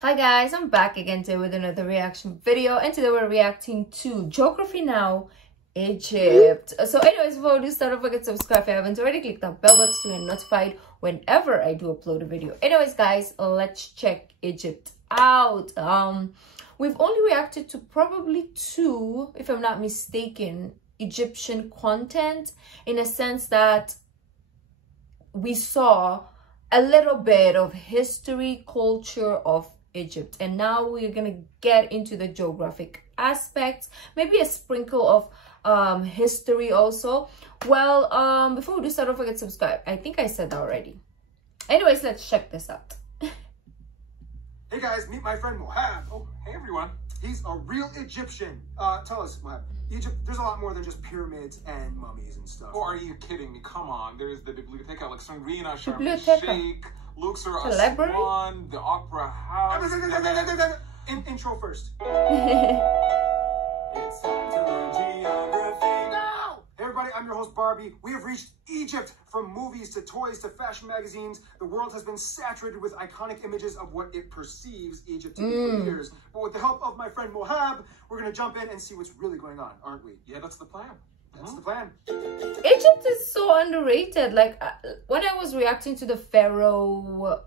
Hi guys, I'm back again today with another reaction video, and today we're reacting to Geography Now Egypt. So anyways, before we do start, don't forget to subscribe if you haven't already. Click that bell button to get notified whenever I do upload a video. Anyways guys, let's check Egypt out. We've only reacted to probably 2, if I'm not mistaken, Egyptian content, in a sense that we saw a little bit of history, culture of Egypt, and now we're gonna get into the geographic aspects, maybe a sprinkle of history also. Well, before we do start, don't forget to subscribe. I think I said that already. Anyways, let's check this out. Hey guys, meet my friend Mohab. Oh, hey everyone. He's a real Egyptian. Tell us, Mohab, Egypt, there's a lot more than just pyramids and mummies and stuff. Oh, are you kidding me? Come on. There's the Biblioteca Alexandrina, Sharm Biblioteca. el-Sheikh, Luxor, The library? Aswan, the Opera House. Intro first. It's time to learn geography. Now! Hey everybody, I'm your host Barbie. We have reached Egypt. From movies to toys to fashion magazines, the world has been saturated with iconic images of what it perceives Egypt to be for years. But with the help of my friend Mohab, we're going to jump in and see what's really going on, aren't we? Yeah, that's the plan. That's the plan. Egypt is so underrated. Like when I was reacting to the pharaoh,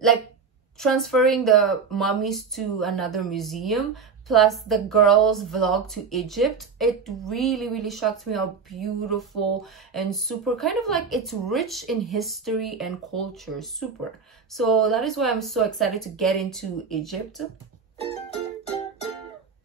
like transferring the mummies to another museum, plus the girls vlog to Egypt, it really shocked me how beautiful and super, kind of like it's rich in history and culture. Super. So that is why I'm so excited to get into Egypt.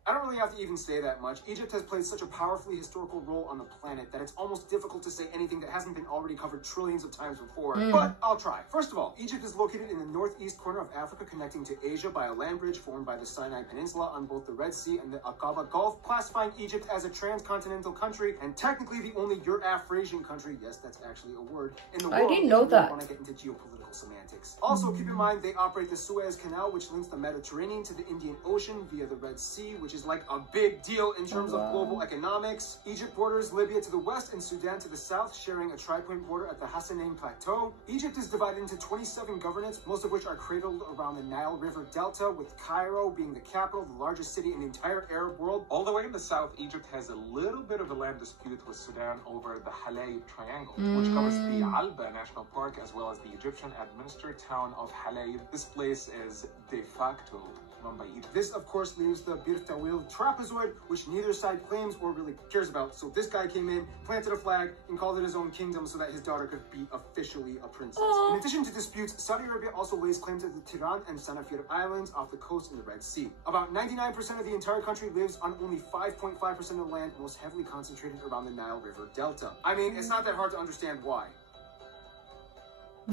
I don't really have to even say that much. Egypt has played such a powerfully historical role on the planet that it's almost difficult to say anything that hasn't been already covered trillions of times before. But I'll try. First of all, Egypt is located in the northeast corner of Africa, connecting to Asia by a land bridge formed by the Sinai Peninsula on both the Red Sea and the Aqaba Gulf, classifying Egypt as a transcontinental country and technically the only Eurafrasian country, yes, that's actually a word, in the world. I didn't know that. Want to get into geopolitical semantics. Also, keep in mind they operate the Suez Canal, which links the Mediterranean to the Indian Ocean via the Red Sea, which is like a big deal in terms of global economics. Egypt borders Libya to the west and Sudan to the south, sharing a tri-point border at the Hassanain Plateau. Egypt is divided into 27 governorates, most of which are cradled around the Nile River Delta, with Cairo being the capital, the largest city in the entire Arab world. All the way in the south, Egypt has a little bit of a land dispute with Sudan over the Halayb Triangle, which covers the Alba National Park as well as the Egyptian administered town of Halayb. This place is de facto run by Egypt. This, of course, leaves the Bir Tawil trapezoid, which neither side claims or really cares about. So this guy came in, planted a flag, and called it his own kingdom so that his daughter could be officially a princess. In addition to disputes, Saudi Arabia also lays claim to the Tiran and Sanafir Islands off the coast in the Red Sea. About 99% of the entire country lives on only 5.5% of the land, most heavily concentrated around the Nile River Delta. I mean, it's not that hard to understand why.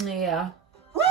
Yeah. Woo!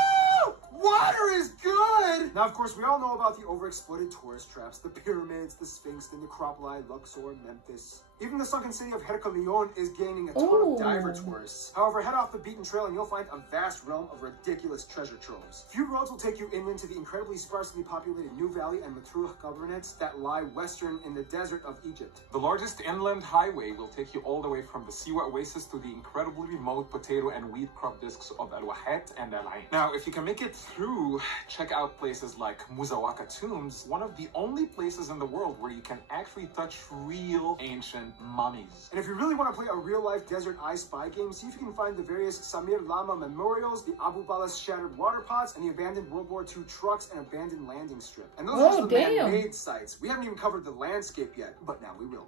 Water is good! Now, of course, we all know about the overexploited tourist traps, the pyramids, the Sphinx, the necropoli, Luxor, Memphis. Even the sunken city of Heracleion is gaining a ton of diver tourists. However, head off the beaten trail and you'll find a vast realm of ridiculous treasure troves. Few roads will take you inland to the incredibly sparsely populated New Valley and Matruh governorates that lie western in the desert of Egypt. The largest inland highway will take you all the way from the Siwa Oasis to the incredibly remote potato and wheat crop discs of Al Wahet and Al Ain. Now, if you can make it through, check out places like Muzawaka Tombs, one of the only places in the world where you can actually touch real ancient mummies. And if you really want to play a real-life desert I Spy game, see if you can find the various Samir Lama memorials, the Abu Balas shattered water pots, and the abandoned World War II trucks and abandoned landing strip. And those are just the man-made sites. We haven't even covered the landscape yet, but now we will.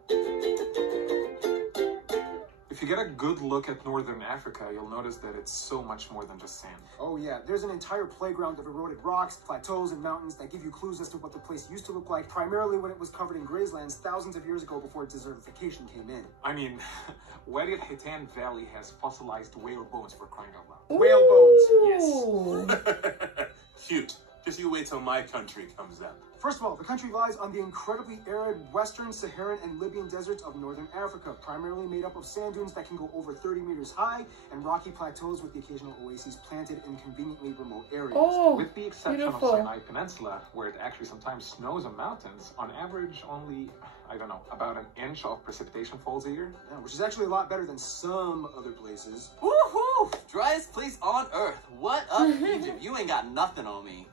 If you get a good look at Northern Africa, you'll notice that it's so much more than just sand. Oh yeah, there's an entire playground of eroded rocks, plateaus, and mountains that give you clues as to what the place used to look like, primarily when it was covered in grazelands thousands of years ago before desertification came in. I mean, Wadi al-Hitan Valley has fossilized whale bones, for crying out loud. Whale bones! Yes. Cute. Just you wait till my country comes up. First of all, the country lies on the incredibly arid western Saharan and Libyan deserts of northern Africa, primarily made up of sand dunes that can go over 30 meters high and rocky plateaus with the occasional oases planted in conveniently remote areas. With the exception of Sinai Peninsula, where it actually sometimes snows on mountains, on average only, I don't know, about an inch of precipitation falls a year. Yeah, which is actually a lot better than some other places. Woohoo! Whew, driest place on earth. What up, Egypt? You ain't got nothing on me.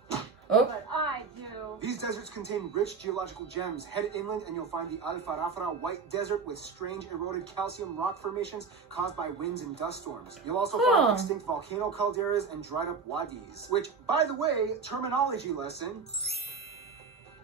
Oh, But I do. These deserts contain rich geological gems. Head inland and you'll find the Al Farafra White Desert with strange eroded calcium rock formations caused by winds and dust storms. You'll also find extinct volcano calderas and dried up wadis. Which, by the way, terminology lesson.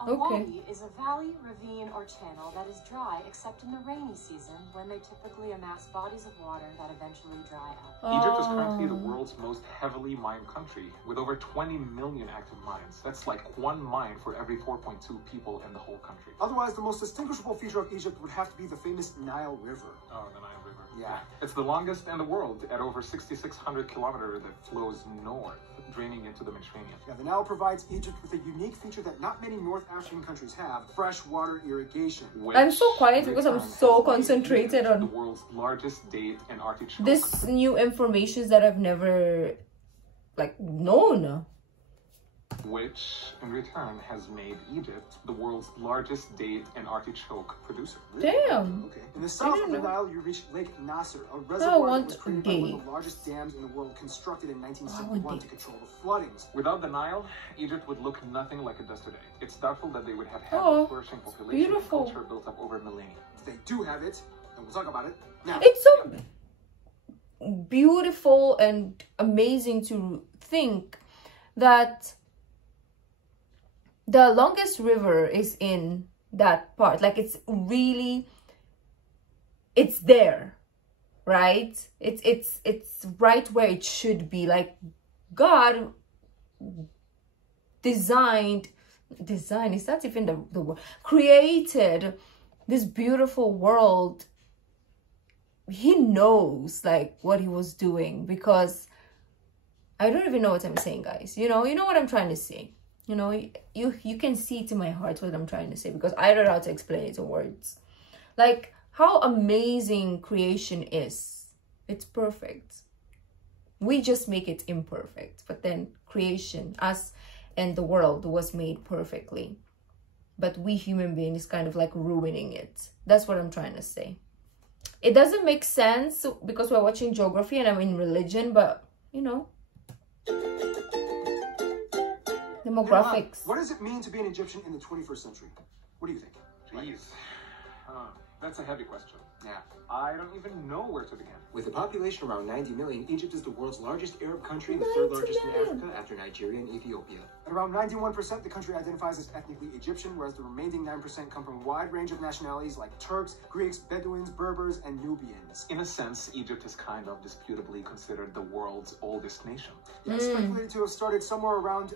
A wadi is a valley, ravine, or channel that is dry except in the rainy season when they typically amass bodies of water that eventually dry up. Egypt is currently the world's most heavily mined country, with over 20 million active mines. That's like one mine for every 4.2 people in the whole country. Otherwise, the most distinguishable feature of Egypt would have to be the famous Nile River. Oh, the Nile River. Yeah. It's the longest in the world at over 6,600 kilometers that flows north, draining into the Mediterranean. Yeah, the Nile provides Egypt with a unique feature that not many North African countries have: freshwater irrigation. I'm so quiet because I'm so concentrated the on world's largest date and artichoke. this new information that I've never like known. Which, in return, has made Egypt the world's largest date and artichoke producer. Damn. Okay. In the south of the know. Nile, you reach Lake Nasser, a reservoir that want was created by one of date. the largest dams in the world, constructed in 1971 to control the floodings. Without the Nile, Egypt would look nothing like it does today. It's doubtful that they would have had Oh, the flourishing population and beautiful. culture built up over millennia. They do have it, and we'll talk about it now. It's so beautiful and amazing to think that the longest river is in that part. Like, it's really, it's there, right? It's right where it should be. Like, God designed, is that even the word? Created this beautiful world. He knows like what he was doing, because I don't even know what I'm saying, guys. You know what I'm trying to say. You know, you can see it in my heart what I'm trying to say, because I don't know how to explain it in words. Like, how amazing creation is. It's perfect. We just make it imperfect. But then creation, us and the world, was made perfectly. But we human beings kind of like ruining it. That's what I'm trying to say. It doesn't make sense because we're watching geography and I'm in religion, but you know. Demographics. What does it mean to be an Egyptian in the 21st century? What do you think? Jeez. That's a heavy question. Yeah. I don't even know where to begin. With a population around 90 million, Egypt is the world's largest Arab country and the third largest in Africa after Nigeria and Ethiopia. At around 91%, the country identifies as ethnically Egyptian, whereas the remaining 9% come from a wide range of nationalities like Turks, Greeks, Bedouins, Berbers, and Nubians. In a sense, Egypt is kind of disputably considered the world's oldest nation. Yeah, it's speculated to have started somewhere around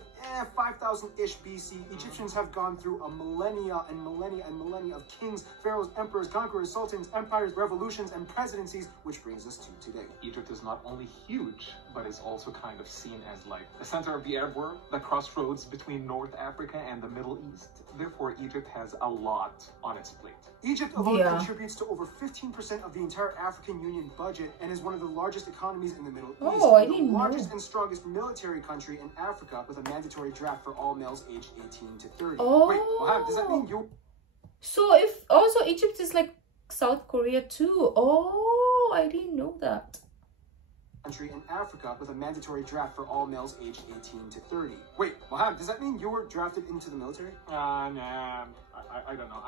5,000-ish BC. Egyptians have gone through a millennia and millennia and millennia of kings, pharaohs, emperors, conquerors, sultans, empires, revolutions, and presidencies, which brings us to today. Egypt is not only huge, but is also kind of seen as like the center of the Arab world, the crossroads between North Africa and the Middle East. Therefore, Egypt has a lot on its plate. Egypt alone contributes to over 15% of the entire African Union budget and is one of the largest economies in the Middle East. Oh, I didn't the largest know. and strongest military country in Africa, with a mandatory draft for all males aged 18 to 30. Oh. Wait, Mohammed, does that mean you... So if also Egypt is like South Korea too. Oh, I didn't know that. country in Africa with a mandatory draft for all males aged 18 to 30. Wait, Mohammed, does that mean you were drafted into the military? Nah, I don't know.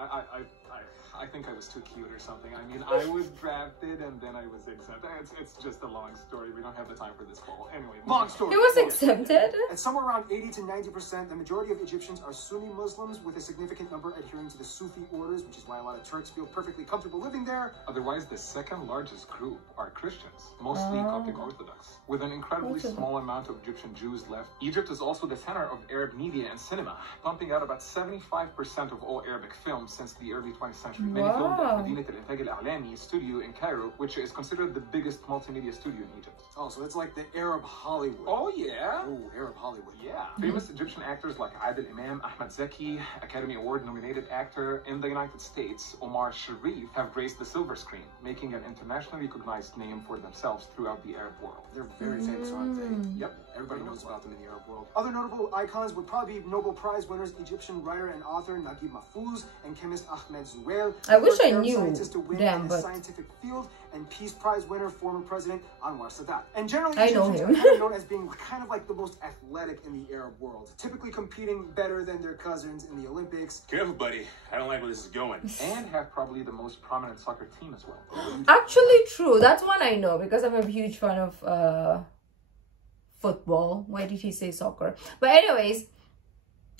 I think I was too cute or something. I mean, I was drafted and then I was exempted. It's just a long story. We don't have the time for this call. Anyway. Long story. He was exempted? At somewhere around 80 to 90%, the majority of Egyptians are Sunni Muslims, with a significant number adhering to the Sufi orders, which is why a lot of Turks feel perfectly comfortable living there. Otherwise, the second largest group are Christians, mostly Coptic Orthodox. With an incredibly small amount of Egyptian Jews left, Egypt is also the center of Arab media and cinema, pumping out about 75% of all Arabic films since the early 20th century. Many filmed at Medinat al-Intaj al-A'lami studio in Cairo, which is considered the biggest multimedia studio in Egypt. Oh, so it's like the Arab Hollywood. Oh, yeah? Oh, Arab Hollywood. Yeah. Famous Egyptian actors like Adil Imam, Ahmed Zaki, Academy Award nominated actor in the United States, Omar Sharif, have graced the silver screen, making an internationally recognized name for themselves throughout the Arab world. They're very famous, aren't they? Yep. Everybody knows about them in the Arab world. Other notable icons would probably be Nobel Prize winners Egyptian writer and author Naguib Mahfouz and chemist Ahmed Zuweil. I wish I Arab knew scientist to win them, in but the scientific field, and Peace Prize winner former President Anwar Sadat. And generally, I know Egyptians him. are known as being kind of like the most athletic in the Arab world, typically competing better than their cousins in the Olympics. Careful, buddy. I don't like where this is going. And have probably the most prominent soccer team as well. actually true. That's one I know because I'm a huge fan of football. Why did he say soccer? But anyways,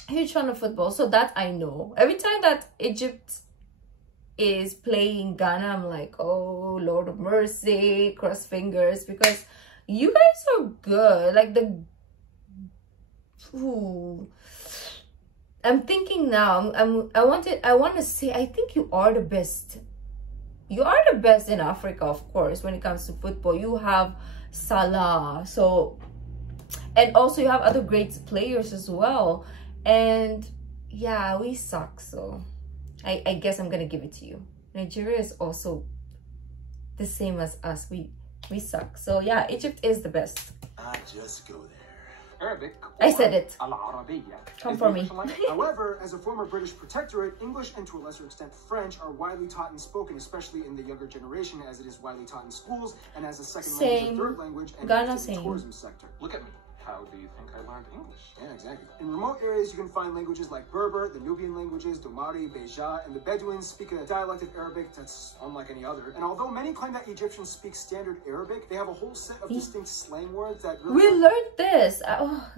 huge fan of football, so that I know. Every time that Egypt is playing Ghana, I'm like, oh Lord of mercy, cross fingers, because you guys are good. Like I'm thinking now, I want to say, I think you are the best. You are the best in Africa, of course, when it comes to football. You have Salah, so, and also you have other great players as well. And yeah, we suck, so I guess I'm gonna give it to you. Nigeria is also the same as us. We suck. So yeah, Egypt is the best. I just go there. Arabic. I said it. Al-Arabiyya. Come for me. However, as a former British protectorate, English and to a lesser extent French are widely taught and spoken, especially in the younger generation, as it is widely taught in schools and as a second language or third language and Ghana in the same. tourism sector. Look at me. How do you think I learned English? Yeah, exactly. In remote areas, you can find languages like Berber, the Nubian languages, Domari, Beja, and the Bedouins speak a dialect of Arabic that's unlike any other. And although many claim that Egyptians speak standard Arabic, they have a whole set of distinct slang words that really... We learned this.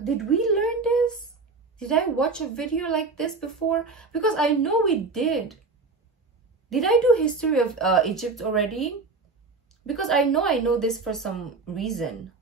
Did we learn this? Did I watch a video like this before? Because I know we did. Did I do history of Egypt already? Because I know this for some reason.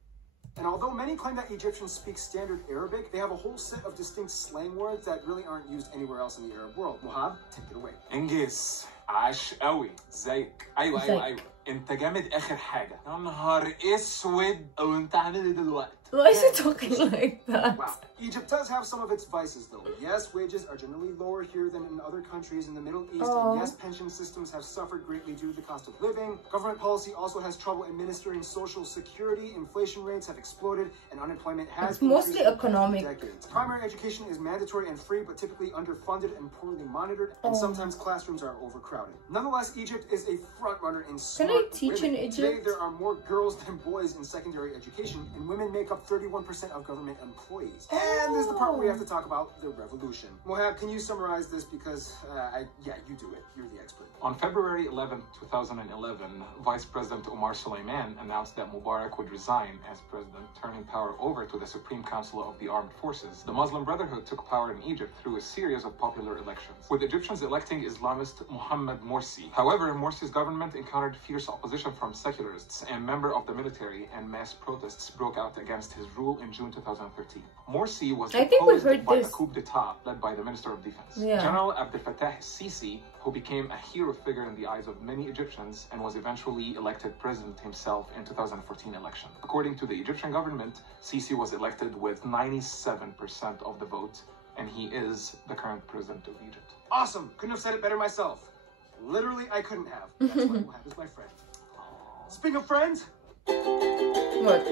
And although many claim that Egyptians speak standard Arabic, they have a whole set of distinct slang words that really aren't used anywhere else in the Arab world. Mohab, take it away. انجز عاش قوي زيك ايوه انت جامد اخر حاجه يا نهار اسود او انت عامل ايه دلوقتي Why is he talking like that? Wow. Egypt does have some of its vices, though. Yes, wages are generally lower here than in other countries in the Middle East, and yes, pension systems have suffered greatly due to the cost of living. Government policy also has trouble administering social security. Inflation rates have exploded, and unemployment has It's mostly increased economic. for decades. Primary education is mandatory and free, but typically underfunded and poorly monitored, and sometimes classrooms are overcrowded. Nonetheless, Egypt is a frontrunner in smart Can I teach women. in Today, Egypt? there are more girls than boys in secondary education, and women make up 31% of government employees. And this is the part where we have to talk about the revolution. Mohab, can you summarize this? Because, yeah, you do it. You're the expert. On February 11, 2011, Vice President Omar Suleiman announced that Mubarak would resign as president, turning power over to the Supreme Council of the Armed Forces. The Muslim Brotherhood took power in Egypt through a series of popular elections, with Egyptians electing Islamist Mohammed Morsi. However, Morsi's government encountered fierce opposition from secularists, and members of the military and mass protests broke out against his rule in June 2013. Morsi was deposed by a coup d'etat led by the Minister of Defense. General Abdel Fattah el-Sisi, who became a hero figure in the eyes of many Egyptians and was eventually elected president himself in 2014 election. According to the Egyptian government, Sisi was elected with 97% of the vote, and he is the current president of Egypt. Awesome. Couldn't have said it better myself. Literally, I couldn't have. That's why Mohab is my friend. Speaking of friends... What?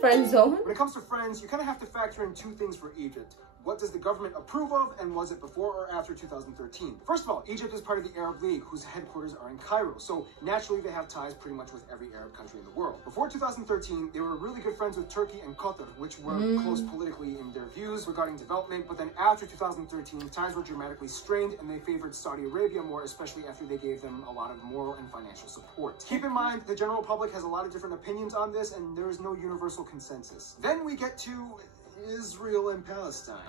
Friend zone? When it comes to friends, you kind of have to factor in two things for Egypt. What does the government approve of, and was it before or after 2013? First of all, Egypt is part of the Arab League, whose headquarters are in Cairo, so naturally they have ties pretty much with every Arab country in the world. Before 2013, they were really good friends with Turkey and Qatar, which were close politically in their views regarding development, but then after 2013, ties were dramatically strained, and they favored Saudi Arabia more, especially after they gave them a lot of moral and financial support. Keep in mind, the general public has a lot of different opinions on this, and there is no universal consensus. Then we get to Israel and Palestine.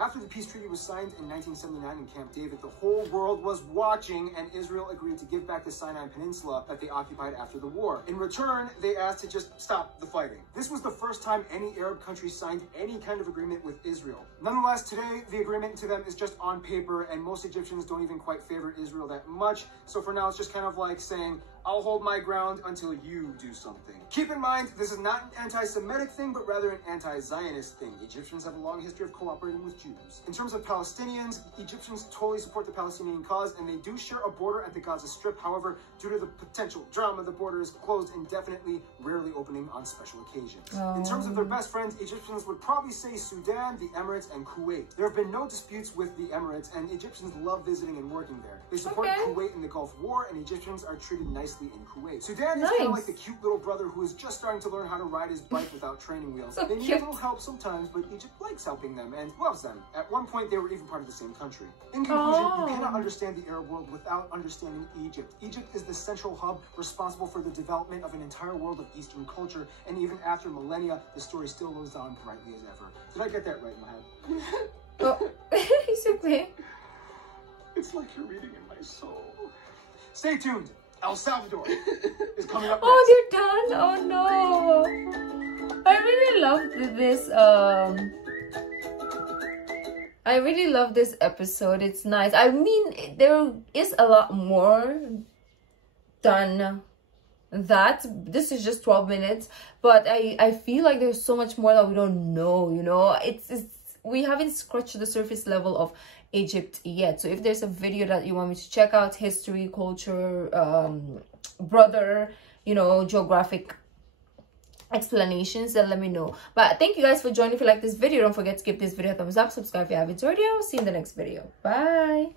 After the peace treaty was signed in 1979 in Camp David, the whole world was watching, and Israel agreed to give back the Sinai Peninsula that they occupied after the war. In return, they asked to just stop the fighting. This was the first time any Arab country signed any kind of agreement with Israel. Nonetheless, today, the agreement to them is just on paper, and most Egyptians don't even quite favor Israel that much. So for now, it's just kind of like saying, I'll hold my ground until you do something. Keep in mind, this is not an anti-Semitic thing, but rather an anti-Zionist thing. Egyptians have a long history of cooperating with Jews. In terms of Palestinians, Egyptians totally support the Palestinian cause, and they do share a border at the Gaza Strip. However, due to the potential drama, the border is closed indefinitely, rarely opening on special occasions. In terms of their best friends, Egyptians would probably say Sudan, the Emirates, and Kuwait. There have been no disputes with the Emirates, and Egyptians love visiting and working there. They support Kuwait in the Gulf War, and Egyptians are treated nicely in Kuwait. Sudan is kind of like the cute little brother who is just starting to learn how to ride his bike without training wheels. They need a little help sometimes, but Egypt likes helping them and loves them. At one point, they were even part of the same country. In conclusion, you cannot understand the Arab world without understanding Egypt. Egypt is the central hub responsible for the development of an entire world of Eastern culture, and even after millennia, the story still goes on brightly as ever. Did I get that right, Mahad? Oh, it's okay. It's like you're reading in my soul. Stay tuned. El Salvador is coming up next. Oh, they're done? Oh no. I really loved this I really love this episode. It's nice. I mean, there is a lot more than that. This is just 12 minutes, but I feel like there's so much more that we don't know, you know. It's we haven't scratched the surface level of Egypt yet. So if there's a video that you want me to check out, history, culture, brother, you know, geographic explanations, then let me know. But thank you guys for joining. If you like this video, don't forget to give this video a thumbs up, subscribe if you haven't already. I'll see you in the next video. Bye.